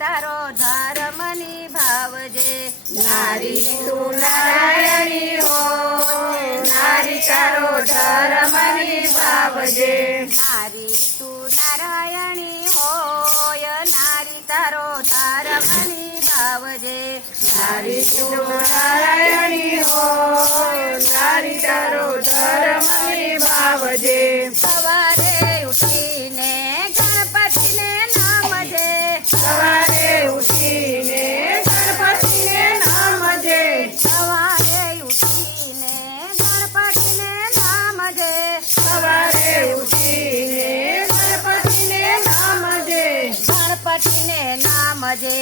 તારો ધર્મ નિભાવજે. નારી તું નારાયણી હો, નારી તારો ધર્મ નિભાવજે. નારી તું નારાયણી હોય, નારી તારો ધર્મ નિભાવજે. નારી તું નારાયણી હો, નારી તારો ધર્મ નિભાવજે. સવારે ઉઠીને ગણપતિને નામજે. સવારે ઉઠીને ગણપતિને નામજે. સવારે ઉઠીને ગણપતિને નામજે. સવારે ઉઠીને ગણપતિને નામજે. ગણપતિને નામજે,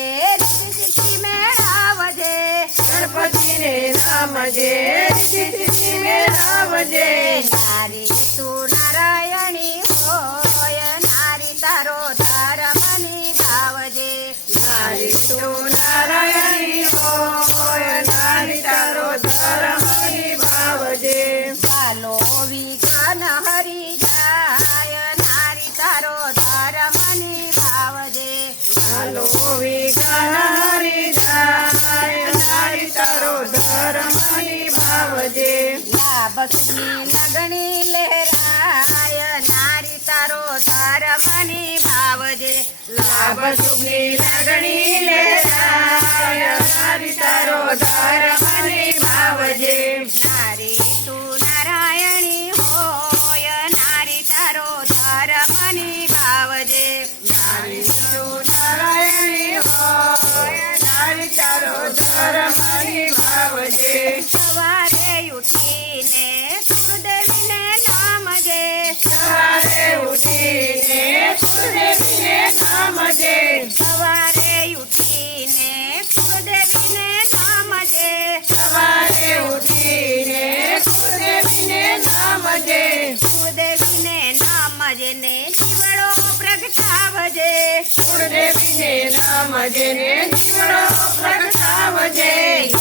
સિદ્ધિ મેળવજે. ગણપતિને નામજે, સિદ્ધિ મેળવજે. નારી તું નારાયણી હોય, નારી તારો ધર્મ નિભાવજે. નારી તું નારાયણી હોય, નારી તારો ધર્મ નિભાવજે. ચાલો વિઘ્ન હરી જાય, નારી તારો ધર્મ નિભાવજે. ચાલો વિઘ્ન હરી જાય, નારી તારો ધર્મ નિભાવજે. લાભ સુધી લગણી લહેરાય, નારી તારો ધર્મ નિભાવજે. લાભ સુખની લાગણી લહેરાય, નારી તારો ધર્મ નિભાવજે. નારી તું નારાયણી હોય, નારી તારો ધર્મ નિભાવજે. નારી તું નારાયણી હોય, નારી તારો ધર્મ નિભાવજે. સવારે ઉઠીને કુળદેવીને નામજે. સવારે ઉઠીને કુળદેવીને નામજે. સવારે ઉઠીને કુળદેવીને નામજે. સવારે ઉઠીને કુળદેવીને નામજે. કુળદેવીને નામજે ને દીવડો પ્રગટાવજે. કુળદેવીને નામજે ને દીવડો પ્રગટાવજે.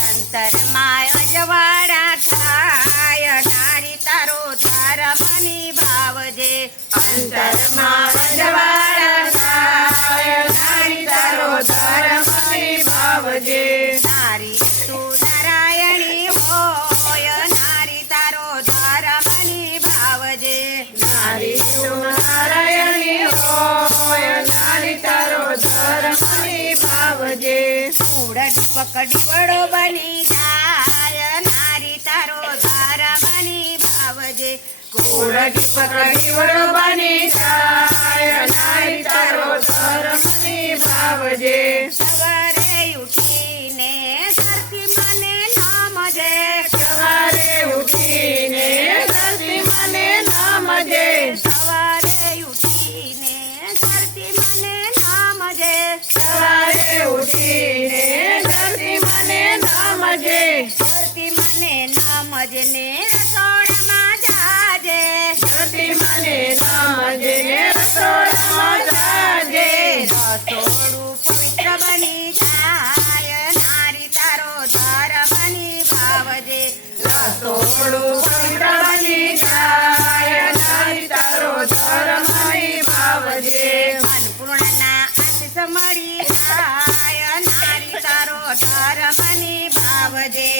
અંતરમાં અજવાળા થાય, નારી તારો ધર્મ નિભાવજે. અંતરમાં અજવાળા થાય, નારી તારો ધર્મ નિભાવજે. નારી તું નારાયણી હોય, નારી તારો ધર્મ નિભાવજે. નારી તું નારાયણી હોય, નારી તારો ધર્મ નિભાવજે. કુળ પકડી વડો બની જાય, નારી તારો ધર્મ નિભાવજે. કુળકી પકડી વડો બની જાય, નારી તારો ધર્મ નિભાવજે. સવારે ઉઠીને ધરતી મને નામજે. સવારે ઉઠીને ધરતી મને નામજે. સવારે ઉઠીને ધરતી મને નામજે. સવારે ઉઠીને ધરતી મને નામજે. ધરતી મને નામજે ને રસોડામાં જાજે. ધરતી મને નામજે ને રસોડામાં જાજે. રસોડું પવિત્ર બની જાય, નારી તારો ધર્મ નિભાવજે. રસોડું પવિત્ર બની જાય, નારી તારો ધર્મ નિભાવજે. અન્નપૂર્ણાના આશીષ મળી જાય, નારી તારો ધર્મ નિભાવજે.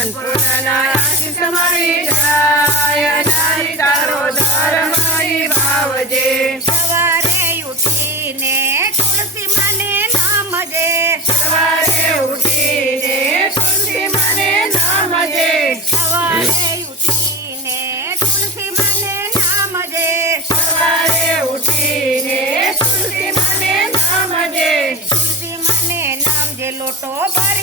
અન્નપૂર્ણાના આશીષ મળી જાય, નારી તારો ધર્મ નિભાવજે. સવારે ઉઠીને તુલસી મને નામજે. સવારે ઉઠીને તુલસી મને નામજે. સવારે ઉઠીને તુલસી મને નામજે. સવારે ઉઠીને તુલસી મને નામજે. તુલસી મને નામજે, લોટો ભરી